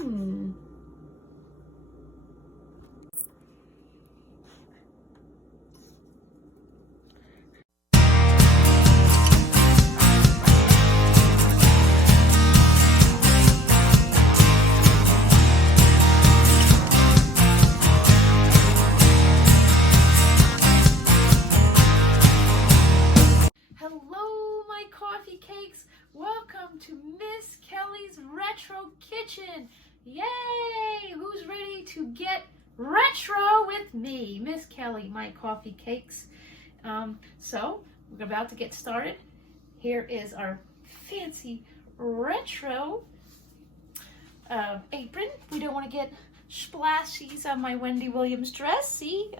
Hmm. Hello, my coffee cakes. Welcome to Miss Kelly's Retro Kitchen. Yay! Who's ready to get retro with me? Miss Kelly, my coffee cakes. So we're about to get started. Here is our fancy retro apron. We don't want to get splashies on my Wendy Williams dress. See?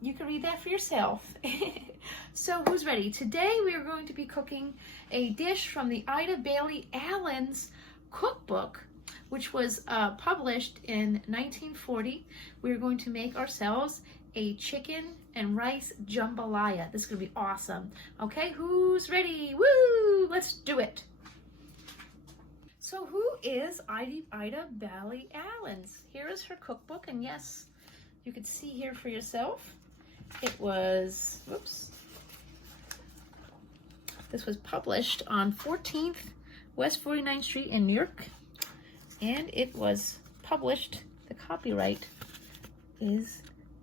You can read that for yourself. So who's ready? Today we are going to be cooking a dish from the Ida Bailey Allen's cookbook, which was published in 1940. We're going to make ourselves a chicken and rice jambalaya. This is going to be awesome. Okay, who's ready? Woo! Let's do it. So who is Ida Bailey Allen's? Here is her cookbook, and yes, you can see here for yourself. It was, whoops. This was published on 14th West 49th Street in New York, and it was published, the copyright is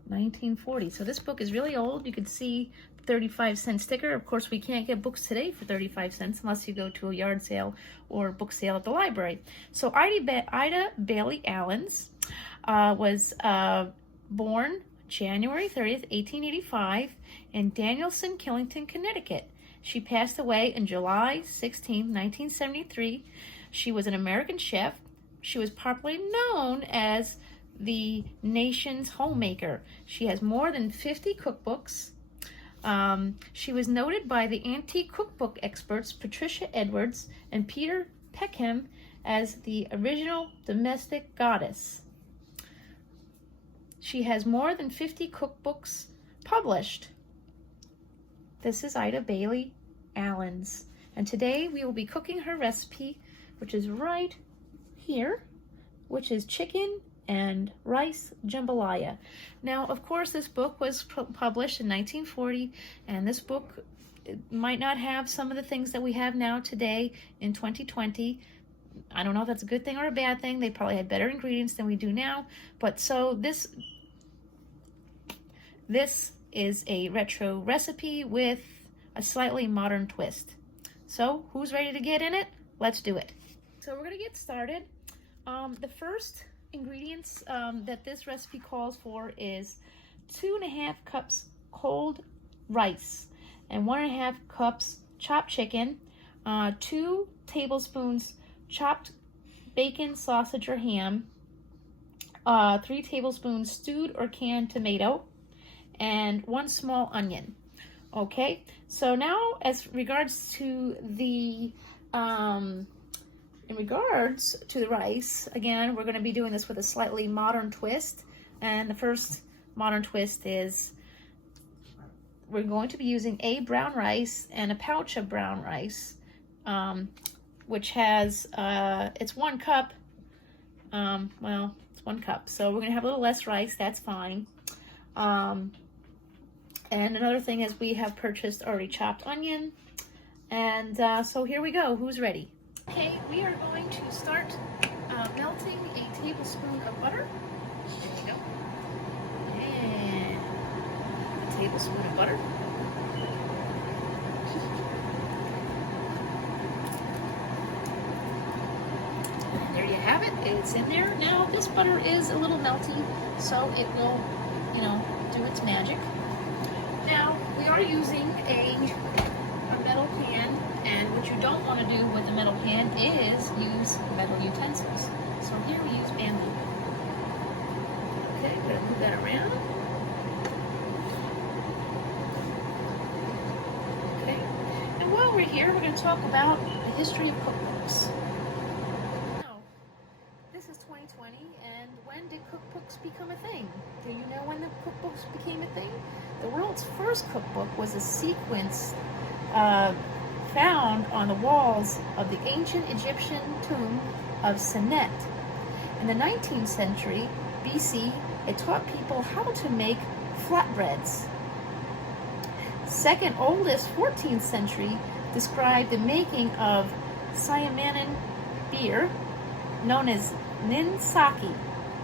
1940. So this book is really old. You can see 35-cent sticker. Of course, we can't get books today for 35 cents unless you go to a yard sale or book sale at the library. So Ida Bailey Allen's was born January 30th, 1885 in Danielson, Killington, Connecticut. She passed away on July 16, 1973. She was an American chef. She was popularly known as the nation's homemaker. She has more than 50 cookbooks. She was noted by the antique cookbook experts Patricia Edwards and Peter Peckham as the original domestic goddess. She has more than 50 cookbooks published. This is Ida Bailey Allen's, and today we will be cooking her recipe, which is right here, which is chicken and rice jambalaya. Now, of course, this book was published in 1940, and this book might not have some of the things that we have now today in 2020. I don't know if that's a good thing or a bad thing. They probably had better ingredients than we do now, but so this is a retro recipe with a slightly modern twist. So who's ready to get in it? Let's do it. So we're gonna get started. The first ingredients that this recipe calls for is 2.5 cups cold rice and 1.5 cups chopped chicken, 2 tablespoons chopped bacon, sausage, or ham, 3 tablespoons stewed or canned tomato, and 1 small onion. Okay, so now as regards to the rice, again, we're going to be doing this with a slightly modern twist. And the first modern twist is we're going to be using a brown rice and a pouch of brown rice, which has, it's 1 cup. Well, it's 1 cup. So we're going to have a little less rice. That's fine. And another thing is we have purchased already chopped onion. And so here we go. Who's ready? Okay, we are going to start melting a tablespoon of butter. There you go. And a tablespoon of butter. And there you have it. It's in there. Now, this butter is a little melty, so it will, do its magic. Now, we are using a metal pan, and what you don't want to do with a metal pan is use metal utensils. So here we use bamboo. Okay, we're going to move that around. Okay, and while we're here, we're going to talk about the history of cookbooks. Now, this is 2020, and when did cookbooks become a thing? Do you know when the cookbooks became a thing? The world's first cookbook was a sequence found on the walls of the ancient Egyptian tomb of Senet. In the 19th century BC, it taught people how to make flatbreads. Second oldest 14th century described the making of Siamanan beer, known as ninsaki,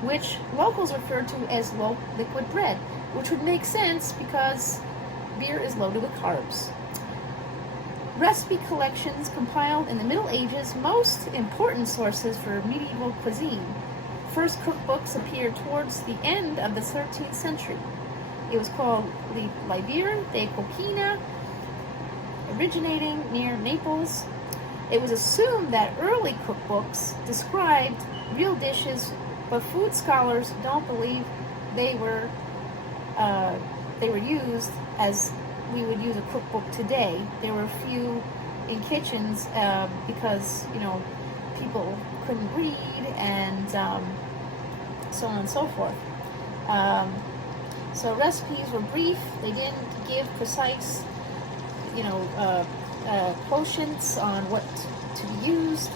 which locals refer to as liquid bread, which would make sense because beer is loaded with carbs. Recipe collections compiled in the Middle Ages, most important sources for medieval cuisine. First cookbooks appeared towards the end of the 13th century. It was called Liber de Coquina, originating near Naples. It was assumed that early cookbooks described real dishes, but food scholars don't believe they were used as we would use a cookbook today. There were a few in kitchens because, you know, people couldn't read and so on and so forth. So recipes were brief. They didn't give precise, you know, quotients on what to be used,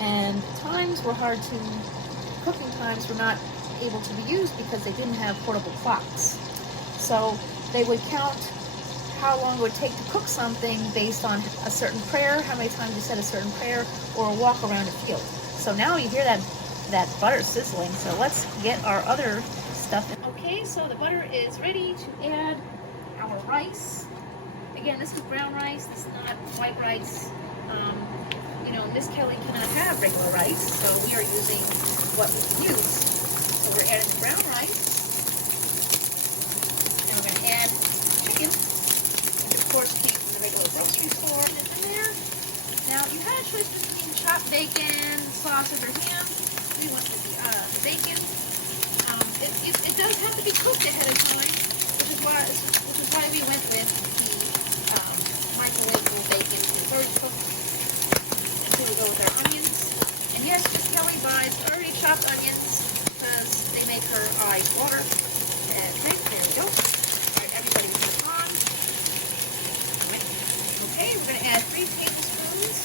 and times were hard to, cooking times were not able to be used because they didn't have portable clocks. So they would count how long it would take to cook something based on a certain prayer, how many times you said a certain prayer, or a walk around a field. So now you hear that butter sizzling, so let's get our other stuff in. Okay, so the butter is ready to add our rice. Again, this is brown rice, this is not white rice. You know, Miss Kelly cannot have regular rice, so we are using what we can use. So we're adding the brown rice, and we're going to add chicken, which of course came from the regular grocery store. It's in there. Now, you had a choice between chopped bacon, sausage, or ham. We went with the bacon. It does have to be cooked ahead of time, which is why we went with the microwavable bacon. It's already cooked. And here we go with our onions. And yes, Miss Kelly buys already chopped onions because they make her eyes water. Okay, there we go. Alright, everybody put on. Okay, we're going to add 3 tablespoons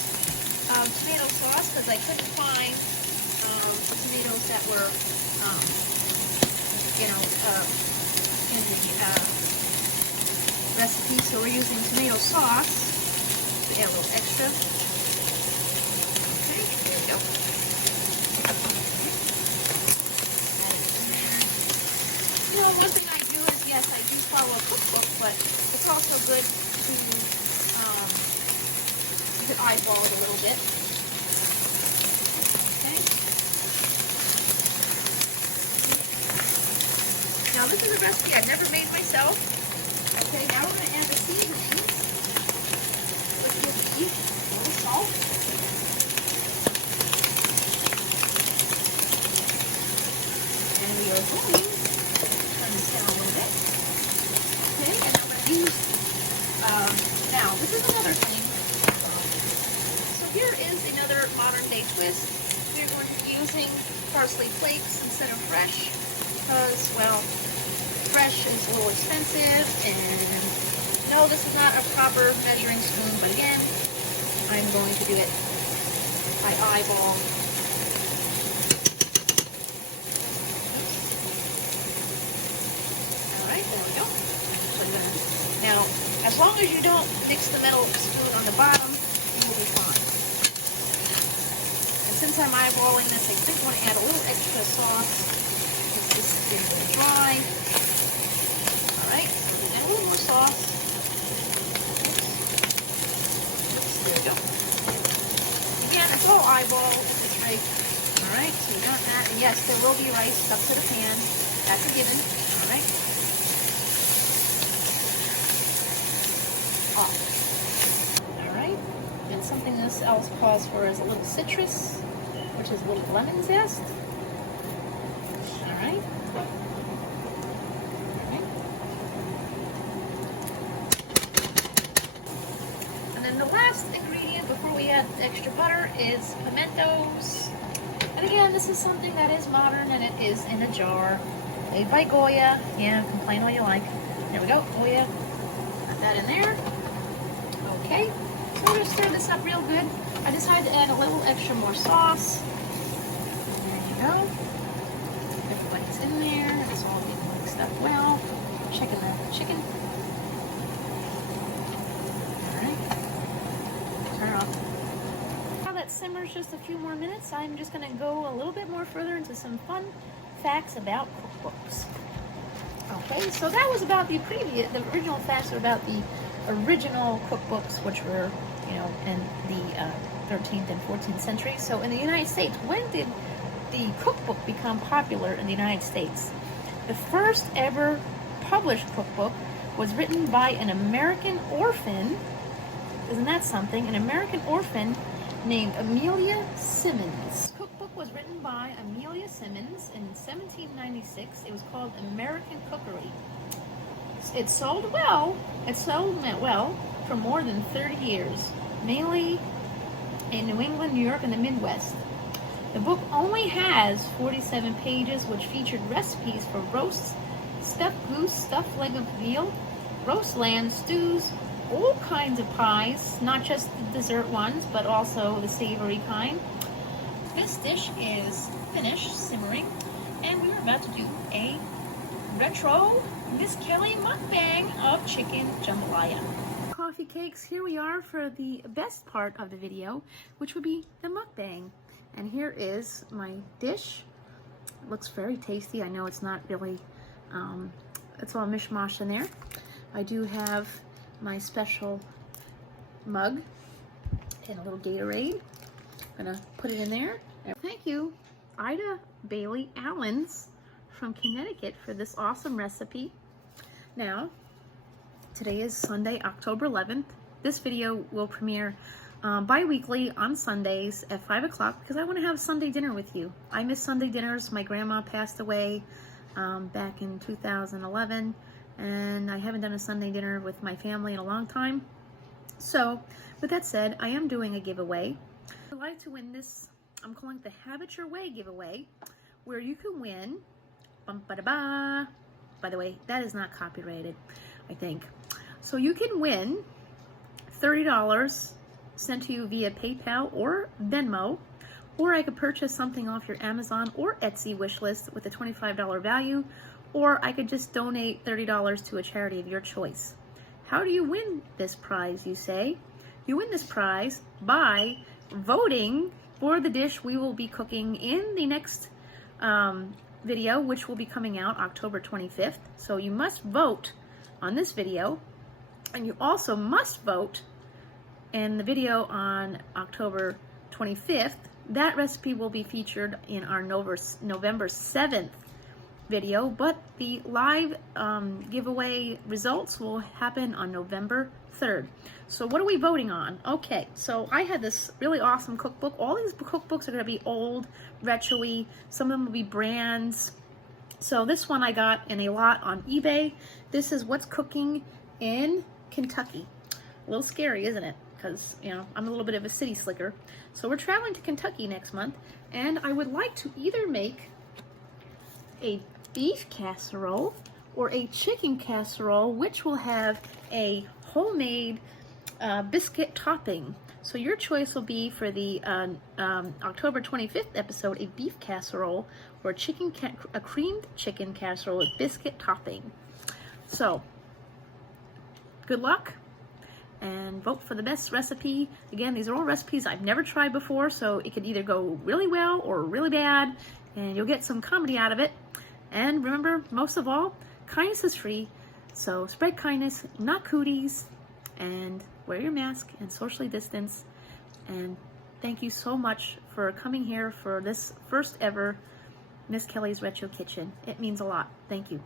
of tomato sauce because I couldn't find the tomatoes that were, you know, in the recipe. So we're using tomato sauce to add a little extra. Okay, there we go. You know, one thing I do is, yes, I do follow a cookbook, but it's also good to you could eyeball it a little bit. Okay. Now this is a recipe I've never made myself. Okay, now we're going to add the seasonings, which will be a little salt, and we are going to turn this down a little bit. Okay, and I'm going to use, now this is another thing. So here is another modern day twist. We're going to be using parsley flakes instead of fresh because, well, fresh is a little expensive, and no, this is not a proper measuring spoon, but again, I'm going to do it by eyeball. Alright, there we go. Now, as long as you don't fix the metal spoon on the bottom, you will be fine. And since I'm eyeballing this, I think I want to add a little extra sauce because this is getting a little dry. Alright, and a little more sauce. There we go. Again, it's all eyeball, it's a trick. Alright, so we got that. And yes, there will be rice stuck to the pan. That's a given. Alright. Alright, and something else calls for is a little citrus, which is a little lemon zest. Alright. And then the last ingredient before we add extra butter is pimentos. And again, this is something that is modern and it is in a jar. Made by Goya. Yeah, complain all you like. There we go, Goya. Put that in there. Okay, so we're going to stir this up real good. I decided to add a little extra more sauce. There you go. checking the chicken. Alright. Turn it off. Now that simmers just a few more minutes, I'm just going to go a little bit more further into some fun facts about cookbooks. Okay, so that was about the original facts were about the original cookbooks, which were, you know, in the 13th and 14th century. So in the United States, when did the cookbook become popular in the United States? The first ever published cookbook was written by an American orphan. Isn't that something? An American orphan named Amelia Simmons. The cookbook was written by Amelia Simmons in 1796. It was called American Cookery. It sold well. It sold well for more than 30 years, mainly in New England, New York, and the Midwest. The book only has 47 pages, which featured recipes for roasts, stuffed goose, stuffed leg of veal, roast lamb, stews, all kinds of pies, not just the dessert ones, but also the savory kind. This dish is finished simmering, and we're about to do a retro Miss Kelly mukbang of chicken jambalaya. Coffee cakes, here we are for the best part of the video, which would be the mukbang. And here is my dish. It looks very tasty. I know it's not really, it's all mishmash in there. I do have my special mug and a little Gatorade. I'm gonna put it in there. Thank you, Ida Bailey Allens from Connecticut, for this awesome recipe. Now, today is Sunday, October 11th. This video will premiere bi-weekly on Sundays at 5 o'clock because I want to have Sunday dinner with you. I miss Sunday dinners. My grandma passed away back in 2011, and I haven't done a Sunday dinner with my family in a long time. So, with that said, I am doing a giveaway. I'd like to win this, I'm calling it the Have It Your Way giveaway, where you can win, bum-ba-da-ba. By the way, that is not copyrighted, I think. So you can win $30 sent to you via PayPal or Venmo, or I could purchase something off your Amazon or Etsy wish list with a $25 value, or I could just donate $30 to a charity of your choice. How do you win this prize, you say? You win this prize by voting for the dish we will be cooking in the next video, which will be coming out October 25th. So you must vote on this video, and you also must vote in the video on October 25th. That recipe will be featured in our November 7th video, but the live giveaway results will happen on November 3rd. So what are we voting on? Okay, so I had this really awesome cookbook. All these cookbooks are going to be old, retro-y. Some of them will be brands. So this one I got in a lot on eBay. This is What's Cooking in Kentucky. A little scary, isn't it? Because, you know, I'm a little bit of a city slicker. So we're traveling to Kentucky next month, and I would like to either make a beef casserole or a chicken casserole, which will have a homemade biscuit topping. So your choice will be for the October 25th episode, a beef casserole or a creamed chicken casserole with biscuit topping. So, good luck, and vote for the best recipe. Again, these are all recipes I've never tried before, so it could either go really well or really bad, and you'll get some comedy out of it. And remember, most of all, kindness is free, so spread kindness, not cooties, and wear your mask and socially distance. And thank you so much for coming here for this first ever Miss Kelly's Retro Kitchen. It means a lot. Thank you.